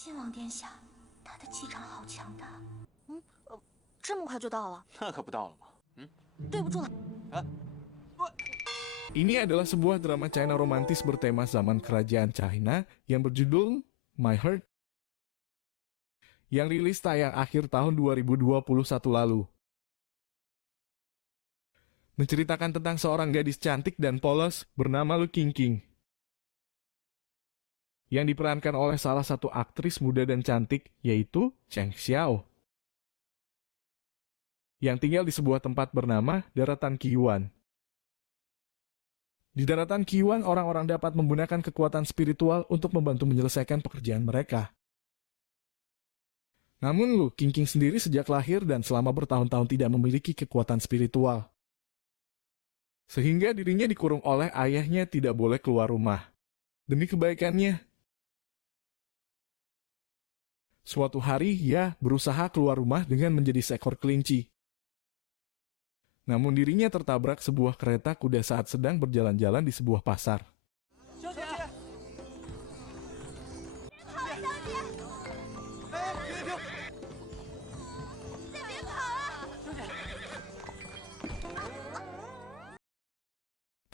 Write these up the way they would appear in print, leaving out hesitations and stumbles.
晋王殿下，他的气场好强大。这么快就到了？那可不到了吗？对不住了。Ini adalah sebuah drama China romantis bertema zaman kerajaan China yang berjudul My Heart yang rilis tayang akhir tahun 2021 lalu. Menceritakan tentang seorang gadis cantik dan polos bernama Lu Qingqing yang diperankan oleh salah satu aktris muda dan cantik, yaitu Cheng Xiao, yang tinggal di sebuah tempat bernama Daratan Qiyuan. Di Daratan Qiyuan, orang-orang dapat menggunakan kekuatan spiritual untuk membantu menyelesaikan pekerjaan mereka. Namun Lu Qingqing sendiri sejak lahir dan selama bertahun-tahun tidak memiliki kekuatan spiritual, sehingga dirinya dikurung oleh ayahnya tidak boleh keluar rumah. Demi kebaikannya, suatu hari ia berusaha keluar rumah dengan menjadi seekor kelinci. Namun dirinya tertabrak sebuah kereta kuda saat sedang berjalan-jalan di sebuah pasar.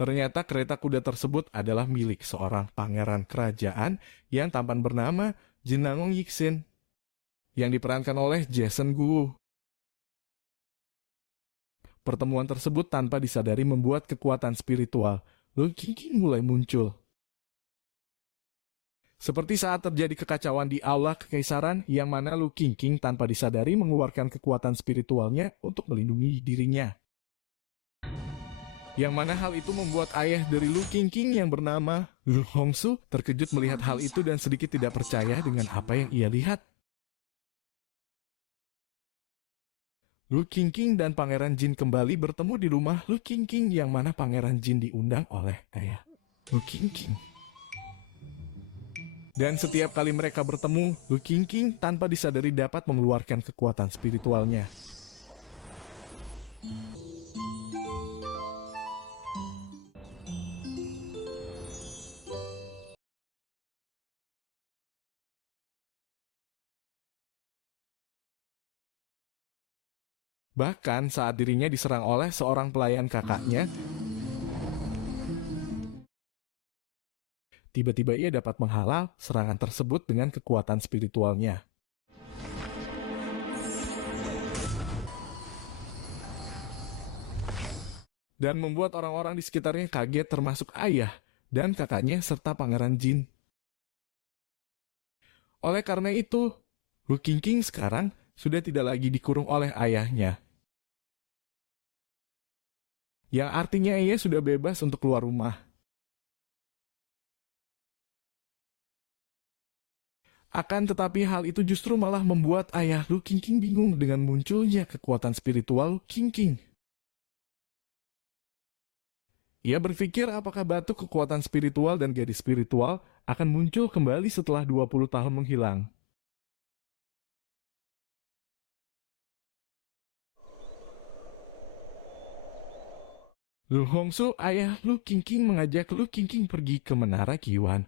Ternyata kereta kuda tersebut adalah milik seorang pangeran kerajaan yang tampan bernama Jinangong Yixin, yang diperankan oleh Jason Gu. Pertemuan tersebut tanpa disadari membuat kekuatan spiritual Lu Qingqing mulai muncul. Seperti saat terjadi kekacauan di aula kekaisaran yang mana Lu Qingqing tanpa disadari mengeluarkan kekuatan spiritualnya untuk melindungi dirinya. Yang mana hal itu membuat ayah dari Lu Qingqing yang bernama Lu Hongsu terkejut melihat hal itu dan sedikit tidak percaya dengan apa yang ia lihat. Lu Qingqing dan Pangeran Jin kembali bertemu di rumah Lu Qingqing yang mana Pangeran Jin diundang oleh ayah Lu Qingqing. Dan setiap kali mereka bertemu, Lu Qingqing tanpa disadari dapat mengeluarkan kekuatan spiritualnya. Bahkan saat dirinya diserang oleh seorang pelayan kakaknya, tiba-tiba ia dapat menghalau serangan tersebut dengan kekuatan spiritualnya. Dan membuat orang-orang di sekitarnya kaget termasuk ayah dan kakaknya serta Pangeran Jin. Oleh karena itu, Lu Qingqing sekarang sudah tidak lagi dikurung oleh ayahnya, yang artinya ia sudah bebas untuk keluar rumah. Akan tetapi hal itu justru malah membuat ayah Lu Qingqing bingung dengan munculnya kekuatan spiritual Lu Qingqing. Ia berpikir apakah batu kekuatan spiritual dan gadis spiritual akan muncul kembali setelah 20 tahun menghilang. Lu Hongsu, ayah Lu Qingqing, mengajak Lu Qingqing pergi ke Menara Qiyuan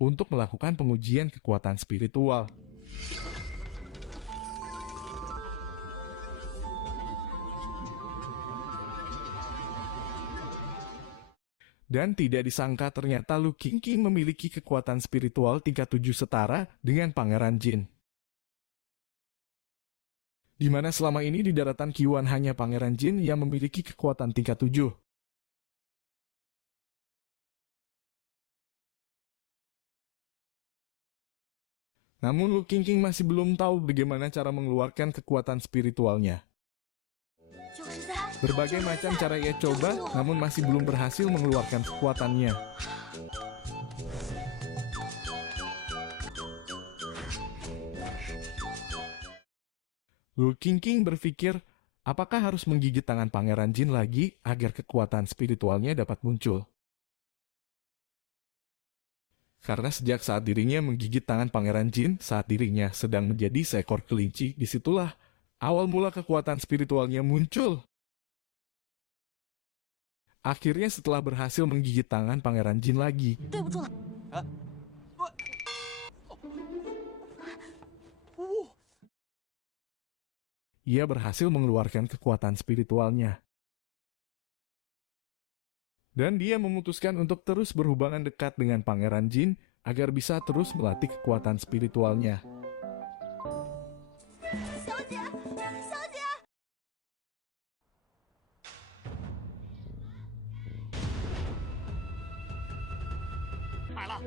untuk melakukan pengujian kekuatan spiritual. Dan tidak disangka ternyata Lu Qingqing memiliki kekuatan spiritual tingkat 7 setara dengan Pangeran Jin. Di mana selama ini di Daratan Qiyuan hanya Pangeran Jin yang memiliki kekuatan tingkat 7. Namun Lu Qingqing masih belum tahu bagaimana cara mengeluarkan kekuatan spiritualnya. Berbagai macam cara ia coba, namun masih belum berhasil mengeluarkan kekuatannya. Lu Qingqing berpikir, apakah harus menggigit tangan Pangeran Jin lagi agar kekuatan spiritualnya dapat muncul? Karena sejak saat dirinya menggigit tangan Pangeran Jin saat dirinya sedang menjadi seekor kelinci, disitulah awal mula kekuatan spiritualnya muncul. Akhirnya setelah berhasil menggigit tangan Pangeran Jin lagi, ia berhasil mengeluarkan kekuatan spiritualnya. Dan dia memutuskan untuk terus berhubungan dekat dengan Pangeran Jin agar bisa terus melatih kekuatan spiritualnya.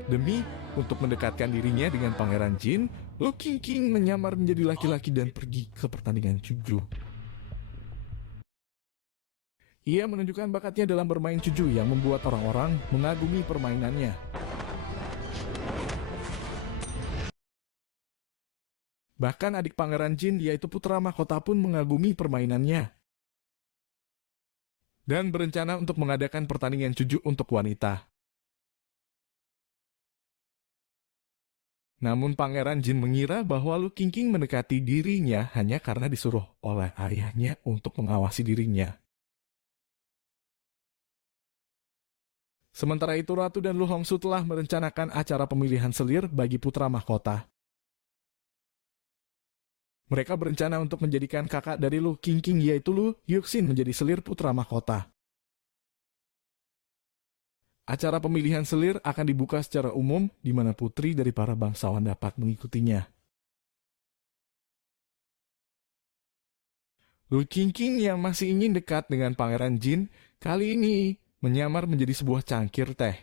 Demi untuk mendekatkan dirinya dengan Pangeran Jin, Lu Qingqing menyamar menjadi laki-laki dan pergi ke pertandingan cuju. Ia menunjukkan bakatnya dalam bermain cuju yang membuat orang-orang mengagumi permainannya. Bahkan adik Pangeran Jin, yaitu putra mahkota pun mengagumi permainannya. Dan berencana untuk mengadakan pertandingan cuju untuk wanita. Namun Pangeran Jin mengira bahwa Lu Qingqing mendekati dirinya hanya karena disuruh oleh ayahnya untuk mengawasi dirinya. Sementara itu Ratu dan Lu Hongsu telah merencanakan acara pemilihan selir bagi putra mahkota. Mereka berencana untuk menjadikan kakak dari Lu Qingqing yaitu Lu Yuxin menjadi selir putra mahkota. Acara pemilihan selir akan dibuka secara umum di mana putri dari para bangsawan dapat mengikutinya. Lu Qingqing yang masih ingin dekat dengan Pangeran Jin kali ini menyamar menjadi sebuah cangkir teh.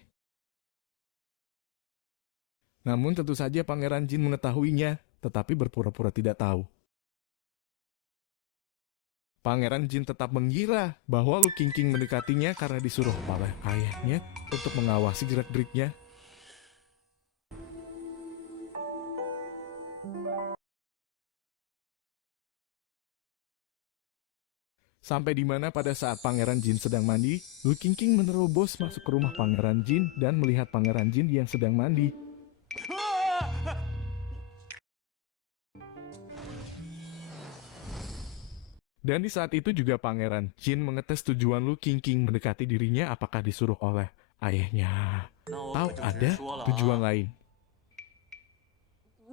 Namun tentu saja Pangeran Jin mengetahuinya, tetapi berpura-pura tidak tahu. Pangeran Jin tetap mengira bahwa Lu Qingqing mendekatinya karena disuruh oleh ayahnya untuk mengawasi gerak-geriknya. Sampai di mana pada saat Pangeran Jin sedang mandi, Lu Qingqing menerobos masuk ke rumah Pangeran Jin dan melihat Pangeran Jin yang sedang mandi. Dan di saat itu juga Pangeran Jin mengetes tujuan Lu Qingqing mendekati dirinya apakah disuruh oleh ayahnya. Tahu ada tujuan lain.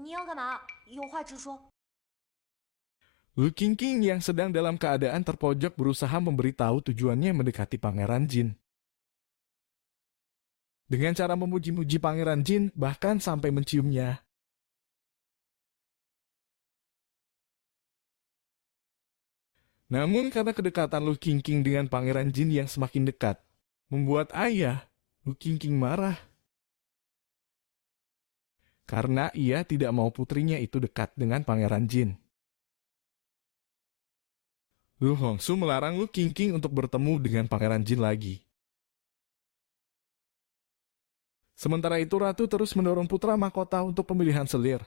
你要干嘛？有话直说。 Lu Qingqing yang sedang dalam keadaan terpojok berusaha memberitahu tujuannya mendekati Pangeran Jin. Dengan cara memuji-muji Pangeran Jin, bahkan sampai menciumnya. Namun karena kedekatan Lu Qingqing dengan Pangeran Jin yang semakin dekat, membuat ayah Lu Qingqing marah. Karena ia tidak mau putrinya itu dekat dengan Pangeran Jin. Lu Hongsu melarang Lu Qingqing untuk bertemu dengan Pangeran Jin lagi. Sementara itu Ratu terus mendorong putra mahkota untuk pemilihan selir.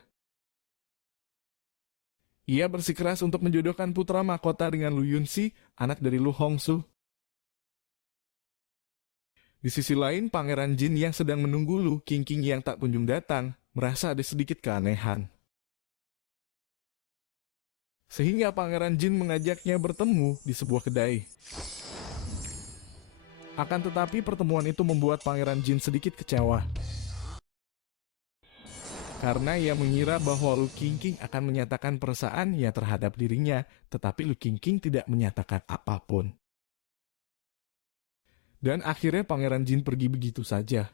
Ia bersikeras untuk menjodohkan putra mahkota dengan Lu Yunxi, anak dari Lu Hongsu. Di sisi lain, Pangeran Jin yang sedang menunggu Lu Qingqing yang tak kunjung datang, merasa ada sedikit keanehan. Sehingga Pangeran Jin mengajaknya bertemu di sebuah kedai. Akan tetapi pertemuan itu membuat Pangeran Jin sedikit kecewa. Karena ia mengira bahwa Lu Qingqing akan menyatakan perasaannya terhadap dirinya, tetapi Lu Qingqing tidak menyatakan apapun. Dan akhirnya Pangeran Jin pergi begitu saja.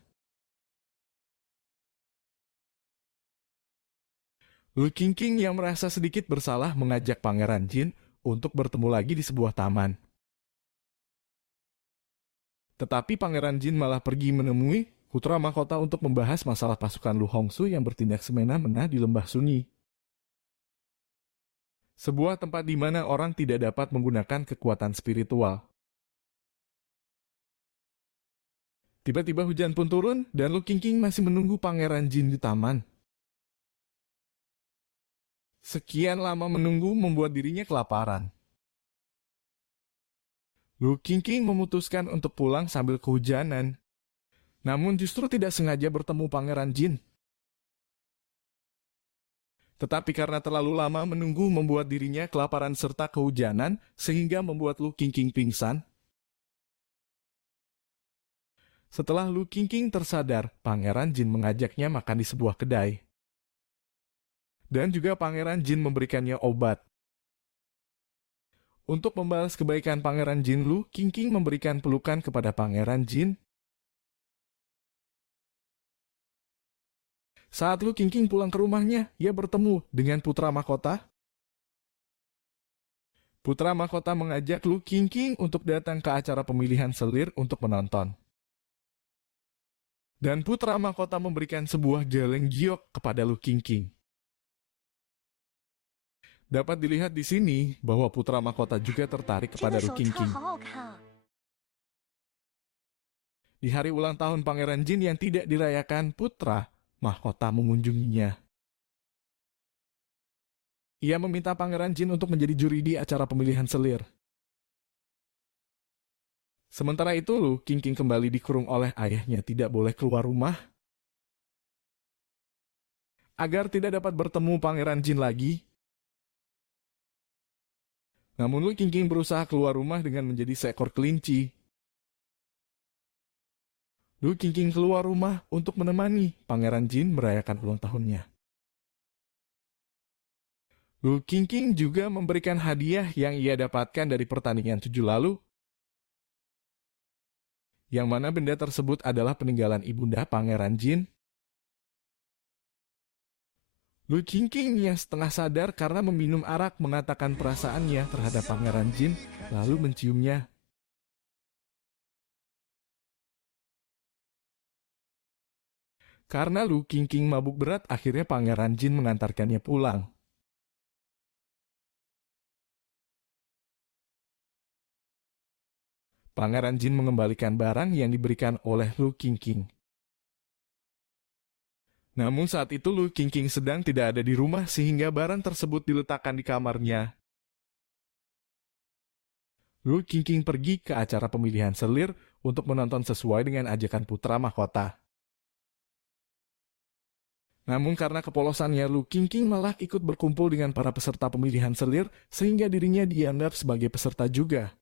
Lu Qingqing yang merasa sedikit bersalah mengajak Pangeran Jin untuk bertemu lagi di sebuah taman. Tetapi Pangeran Jin malah pergi menemui putra mahkota untuk membahas masalah pasukan Lu Hongsu yang bertindak semena-mena di lembah sunyi. Sebuah tempat di mana orang tidak dapat menggunakan kekuatan spiritual. Tiba-tiba hujan pun turun dan Lu Qingqing masih menunggu Pangeran Jin di taman. Sekian lama menunggu membuat dirinya kelaparan. Lu Qingqing memutuskan untuk pulang sambil kehujanan. Namun justru tidak sengaja bertemu Pangeran Jin. Tetapi karena terlalu lama menunggu membuat dirinya kelaparan serta kehujanan, sehingga membuat Lu Qingqing pingsan. Setelah Lu Qingqing tersadar, Pangeran Jin mengajaknya makan di sebuah kedai. Dan juga Pangeran Jin memberikannya obat. Untuk membalas kebaikan Pangeran Jin, Lu Qingqing memberikan pelukan kepada Pangeran Jin. Saat Lu Qingqing pulang ke rumahnya, ia bertemu dengan putra mahkota. Putra mahkota mengajak Lu Qingqing untuk datang ke acara pemilihan selir untuk menonton. Dan putra mahkota memberikan sebuah geleng giok kepada Lu Qingqing. Dapat dilihat di sini bahwa putra mahkota juga tertarik 这 kepada 个 Lu 手抄 Qingqing. 好好看啊！ Di hari ulang tahun Pangeran Jin yang tidak dirayakan, putra mahkota mengunjunginya. Ia meminta Pangeran Jin untuk menjadi juri di acara pemilihan selir. Sementara itu, Lu Qingqing kembali dikurung oleh ayahnya, tidak boleh keluar rumah. Agar tidak dapat bertemu Pangeran Jin lagi. Namun Lu Qingqing berusaha keluar rumah dengan menjadi seekor kelinci. Lu Qingqing keluar rumah untuk menemani Pangeran Jin merayakan ulang tahunnya. Lu Qingqing juga memberikan hadiah yang ia dapatkan dari pertandingan 7 lalu, yang mana benda tersebut adalah peninggalan ibunda Pangeran Jin. Lu Qingqing yang setengah sadar karena meminum arak mengatakan perasaannya terhadap Pangeran Jin, lalu menciumnya. Karena Lu Qingqing mabuk berat, akhirnya Pangeran Jin mengantarkannya pulang. Pangeran Jin mengembalikan barang yang diberikan oleh Lu Qingqing. Namun saat itu Lu Qingqing sedang tidak ada di rumah sehingga barang tersebut diletakkan di kamarnya. Lu Qingqing pergi ke acara pemilihan selir untuk menonton sesuai dengan ajakan putra mahkota. Namun karena kepolosannya, Lu Qingqing malah ikut berkumpul dengan para peserta pemilihan selir sehingga dirinya dianggap sebagai peserta juga.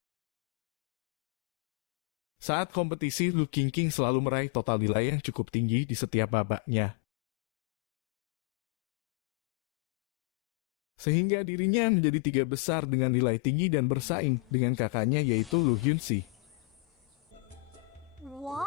Saat kompetisi, Lu Qingqing selalu meraih total nilai yang cukup tinggi di setiap babaknya. Sehingga dirinya menjadi 3 besar dengan nilai tinggi dan bersaing dengan kakaknya yaitu Lu Hyunsi. 哇